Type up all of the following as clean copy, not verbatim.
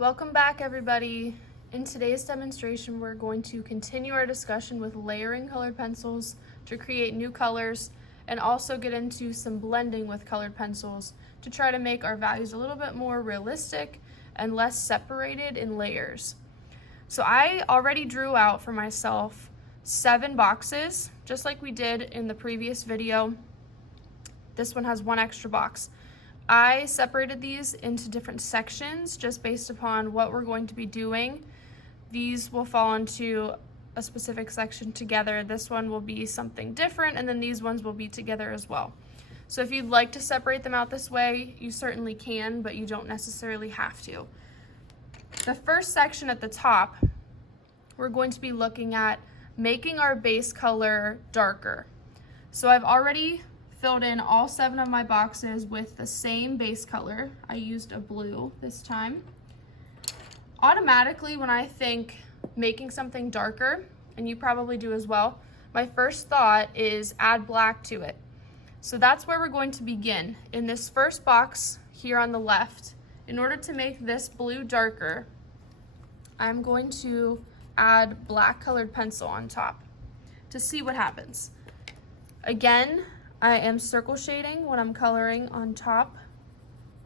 Welcome back, everybody. In today's demonstration, we're going to continue our discussion with layering colored pencils to create new colors and also get into some blending with colored pencils to try to make our values a little bit more realistic and less separated in layers. So I already drew out for myself 7 boxes, just like we did in the previous video. This one has 1 extra box. I separated these into different sections just based upon what we're going to be doing. These will fall into a specific section together. This one will be something different, and then these ones will be together as well. So if you'd like to separate them out this way, you certainly can, but you don't necessarily have to. The first section at the top, we're going to be looking at making our base color darker. So I've already filled in all 7 of my boxes with the same base color. I used a blue this time. Automatically, when I think making something darker, and you probably do as well, my first thought is add black to it. So that's where we're going to begin. In this first box here on the left, in order to make this blue darker, I'm going to add black colored pencil on top to see what happens. Again, I am circle shading when I'm coloring on top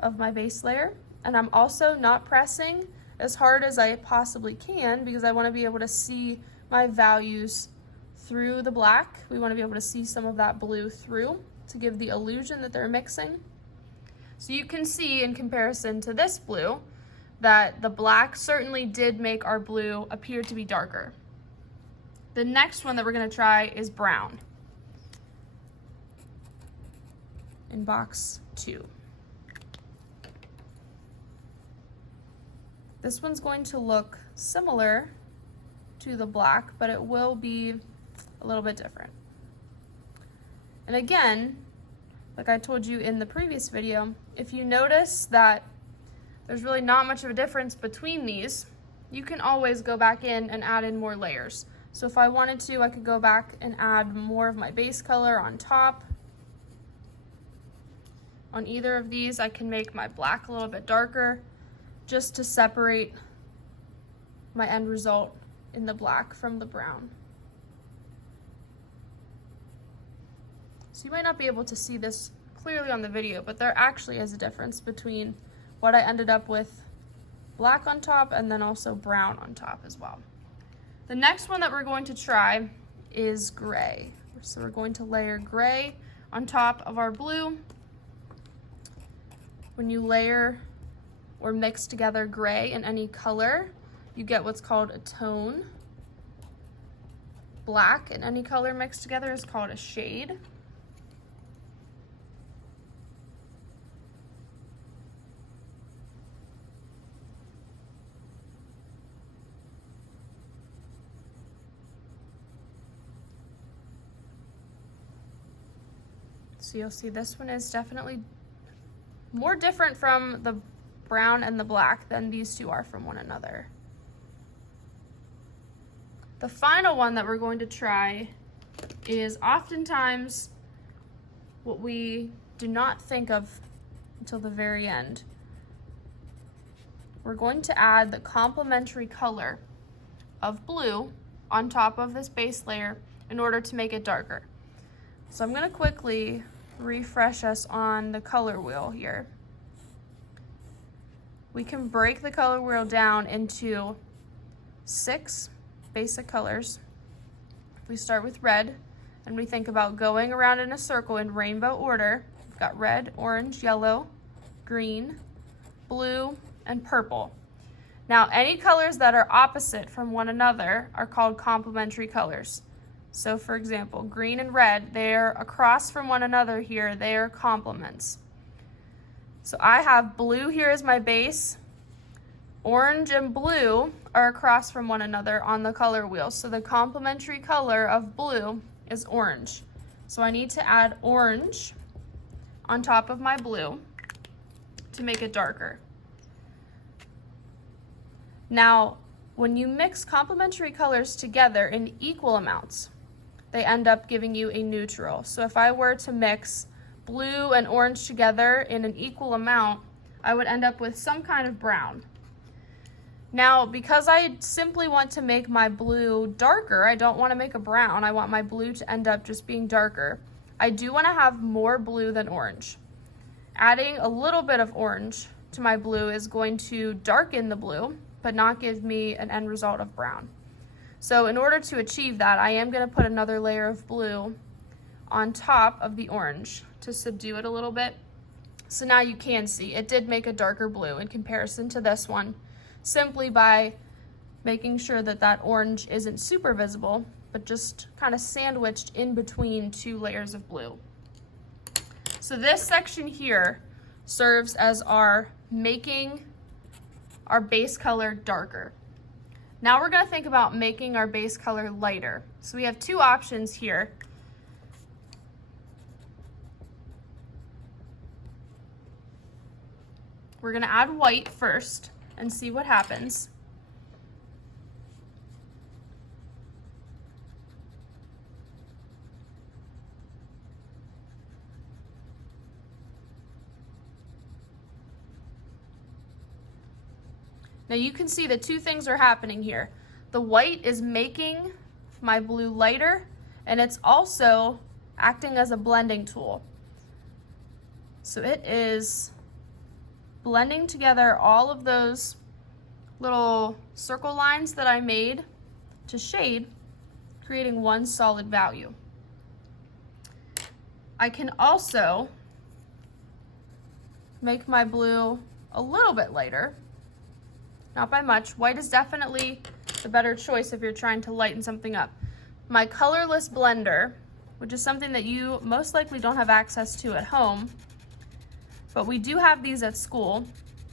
of my base layer, and I'm also not pressing as hard as I possibly can because I want to be able to see my values through the black. We want to be able to see some of that blue through to give the illusion that they're mixing. So you can see in comparison to this blue that the black certainly did make our blue appear to be darker. The next one that we're going to try is brown. In box 2. This one's going to look similar to the black, but it will be a little bit different. And again, like I told you in the previous video, if you notice that there's really not much of a difference between these, you can always go back in and add in more layers. So if I wanted to, I could go back and add more of my base color on top. On either of these, I can make my black a little bit darker just to separate my end result in the black from the brown. So you might not be able to see this clearly on the video, but there actually is a difference between what I ended up with black on top and then also brown on top as well. The next one that we're going to try is gray. So we're going to layer gray on top of our blue. When you layer or mix together gray in any color, you get what's called a tone. Black in any color mixed together is called a shade. So you'll see this one is definitely more different from the brown and the black than these two are from one another. The final one that we're going to try is oftentimes what we do not think of until the very end. We're going to add the complementary color of blue on top of this base layer in order to make it darker. So I'm going to quickly refresh us on the color wheel here. We can break the color wheel down into 6 basic colors. If we start with red and we think about going around in a circle in rainbow order, we've got red, orange, yellow, green, blue, and purple. Now, any colors that are opposite from one another are called complementary colors. So for example, green and red, they're across from one another here, they are complements. So I have blue here as my base. Orange and blue are across from one another on the color wheel. So the complementary color of blue is orange. So I need to add orange on top of my blue to make it darker. Now, when you mix complementary colors together in equal amounts, they end up giving you a neutral. So if I were to mix blue and orange together in an equal amount, I would end up with some kind of brown. Now, because I simply want to make my blue darker, I don't want to make a brown, I want my blue to end up just being darker, I do want to have more blue than orange. Adding a little bit of orange to my blue is going to darken the blue, but not give me an end result of brown. So in order to achieve that, I am going to put another layer of blue on top of the orange to subdue it a little bit. So now you can see it did make a darker blue in comparison to this one, simply by making sure that that orange isn't super visible, but just kind of sandwiched in between two layers of blue. So this section here serves as our making our base color darker. Now we're going to think about making our base color lighter. So we have two options here. We're going to add white first and see what happens. Now you can see that two things are happening here. The white is making my blue lighter, and it's also acting as a blending tool. So it is blending together all of those little circle lines that I made to shade, creating one solid value. I can also make my blue a little bit lighter. Not by much. White is definitely the better choice if you're trying to lighten something up. My Colorless Blender, which is something that you most likely don't have access to at home, but we do have these at school.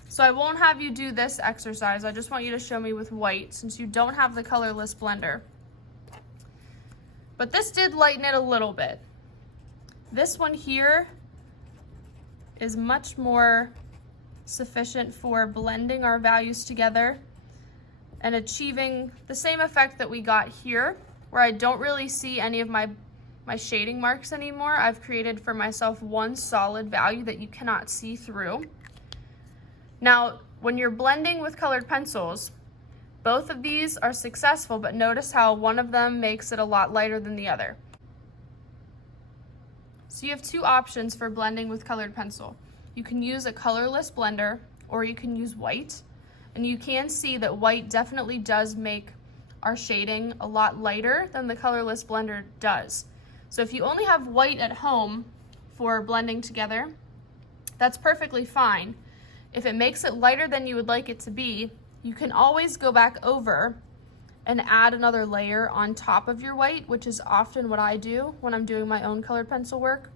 So I won't have you do this exercise. I just want you to show me with white since you don't have the Colorless Blender. But this did lighten it a little bit. This one here is much more sufficient for blending our values together and achieving the same effect that we got here, where I don't really see any of my shading marks anymore. I've created for myself one solid value that you cannot see through. Now, when you're blending with colored pencils, both of these are successful, but notice how one of them makes it a lot lighter than the other. So you have two options for blending with colored pencil. You can use a colorless blender or you can use white. And you can see that white definitely does make our shading a lot lighter than the colorless blender does. So if you only have white at home for blending together, that's perfectly fine. If it makes it lighter than you would like it to be, you can always go back over and add another layer on top of your white, which is often what I do when I'm doing my own colored pencil work,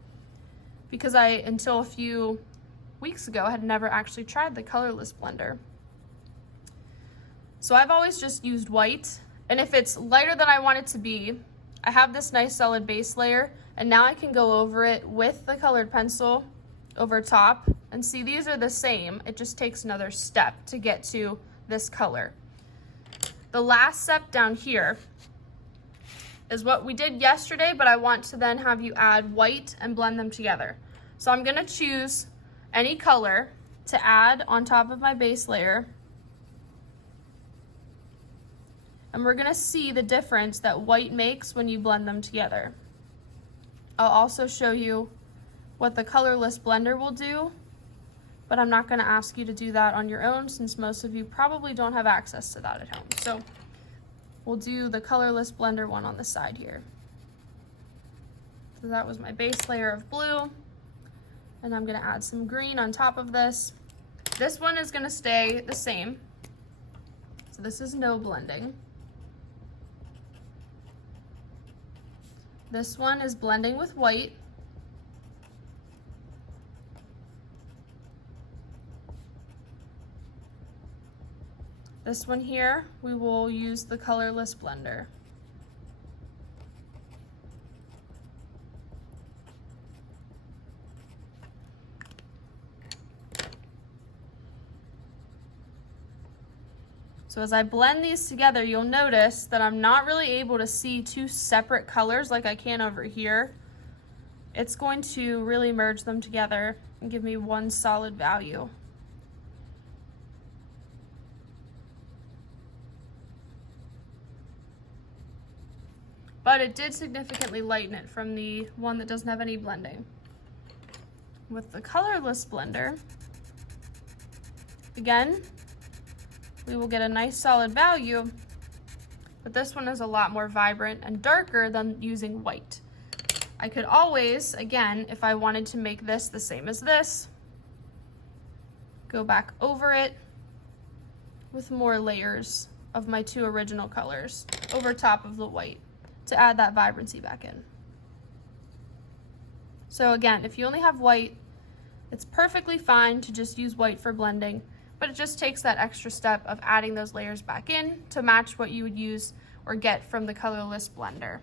because until a few weeks ago, had never actually tried the colorless blender. So I've always just used white, and if it's lighter than I want it to be, I have this nice solid base layer, and now I can go over it with the colored pencil over top, and see these are the same. It just takes another step to get to this color. The last step down here is what we did yesterday, but I want to then have you add white and blend them together. So I'm going to choose any color to add on top of my base layer, and we're going to see the difference that white makes when you blend them together. I'll also show you what the colorless blender will do, but I'm not going to ask you to do that on your own since most of you probably don't have access to that at home. So we'll do the colorless blender one on the side here. So that was my base layer of blue, and I'm going to add some green on top of this. This one is going to stay the same. So this is no blending. This one is blending with white. This one here, we will use the colorless blender. So as I blend these together, you'll notice that I'm not really able to see two separate colors like I can over here. It's going to really merge them together and give me one solid value. but it did significantly lighten it from the one that doesn't have any blending. With the Colorless Blender, again, we will get a nice solid value, but this one is a lot more vibrant and darker than using white. I could always, again, if I wanted to make this the same as this, go back over it with more layers of my two original colors over top of the white to add that vibrancy back in. So again, if you only have white, it's perfectly fine to just use white for blending, but it just takes that extra step of adding those layers back in to match what you would use or get from the Colorless Blender.